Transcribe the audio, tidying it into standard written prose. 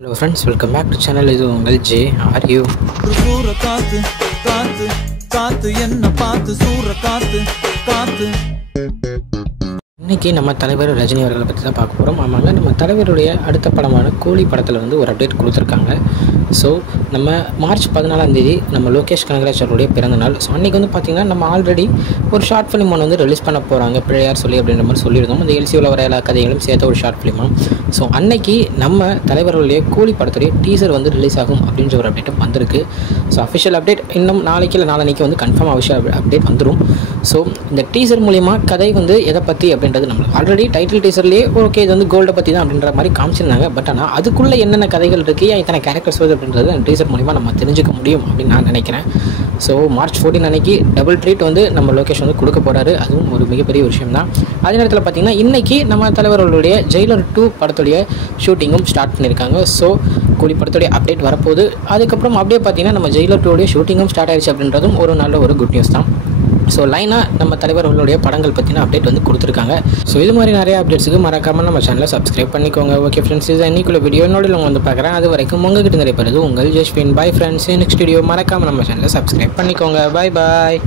Hello friends, welcome back to channel. This is Ungal J. How are you? சூற காத்து காத்து காத்து என்ன பார்த்து சூற காத்து காத்து இன்னைக்கு நம்ம தலைவர் ரஜினி அவர்களை பற்றி தான் பார்க்க போகிறோம். ஆமாங்க, நம்ம தலைவருடைய அடுத்த படமான கூலி படத்தில் வந்து ஒரு அப்டேட் கொடுத்துருக்காங்க. ஸோ நம்ம மார்ச் 14 நம்ம லோகேஷ் கனகராஜ் அவருடைய பிறந்தநாள். ஸோ அன்றைக்கி வந்து பார்த்திங்கன்னா நம்ம ஆல்ரெடி ஒரு ஷார்ட் ஃபிலிம் ஒன்று வந்து ரிலீஸ் பண்ண போகிறாங்க, பிள்ளையார் சொல்லி அப்படின்ற மாதிரி சொல்லியிருந்தோம். அந்த எல்சியில் வர எல்லா கதைகளும் சேர்த்த ஒரு ஷார்ட் ஃபிலிமாக. ஸோ அன்னைக்கு நம்ம தலைவருடைய கூலி படத்துடைய டீசர் வந்து ரிலீஸ் ஆகும் அப்படின்ற ஒரு அப்டேட்டும் வந்திருக்கு. ஸோ அஃபிஷியல் அப்டேட் இன்னும் நாளைக்கு இல்லை நாளைக்கு வந்து கன்ஃபார்ம் அப்டேட் வந்துடும். ஸோ இந்த டீசர் மூலிமா கதை வந்து எதை பற்றி அப்படின்றது நம்ம ஆல்ரெடி டைட்டில் டீசர்லேயே ஓகே இது வந்து கோல்டை பற்றி தான் அப்படின்ற மாதிரி காமிச்சிருந்தாங்க. பட் ஆனால் அதுக்குள்ளே என்னென்ன கதைகள் இருக்குது, இத்தனை கேரக்டர்ஸ் வருது அப்படின்றது அந்த டீசர் மூலிமா நம்ம தெரிஞ்சுக்க முடியும் அப்படின்னு நான் நினைக்கிறேன். ஸோ மார்ச் 14 அன்னைக்கு டபுள் ட்ரீட் வந்து நம்ம லோகேஷ் வந்து கொடுக்க போகிறாரு. அதுவும் ஒரு மிகப்பெரிய விஷயம் தான். அதே நேரத்தில் பார்த்திங்கன்னா இன்றைக்கி நம்ம தலைவர்களுடைய ஜெயிலர் 2 படத்துடைய ஷூட்டிங்கும் ஸ்டார்ட் பண்ணியிருக்காங்க. ஸோ கூலி படத்துடைய அப்டேட் வரப்போகுது. அதுக்கப்புறம் அப்படியே பார்த்திங்கன்னா நம்ம ஜெயிலர் 2 ஷூட்டிங்கும் ஸ்டார்ட் ஆயிடுச்சு அப்படின்றதும் ஒரு நல்ல ஒரு குட் நியூஸ் தான். ஸோ லைனாக நம்ம தலைவர்களுடைய படங்கள் பற்றின அப்டேட் வந்து கொடுத்துருக்காங்க. ஸோ இது மாதிரி நிறைய அப்டேட்ஸுக்கு மறக்காமல் நம்ம சேனலை சப்ஸ்கிரைப் பண்ணிக்கோங்க. ஓகே ஃப்ரெண்ட்ஸ், இது இன்னைக்குள்ள வீடியோ என்னோட வந்து பார்க்குறேன். அது வரைக்கும் உங்ககிட்ட நிறைய பேர் உங்கள் Jaswin. Bye friends, next video மறக்காமல் நம்ம சேனலை சப்ஸ்கிரைப் பண்ணிக்கோங்க. பாய் பாய்.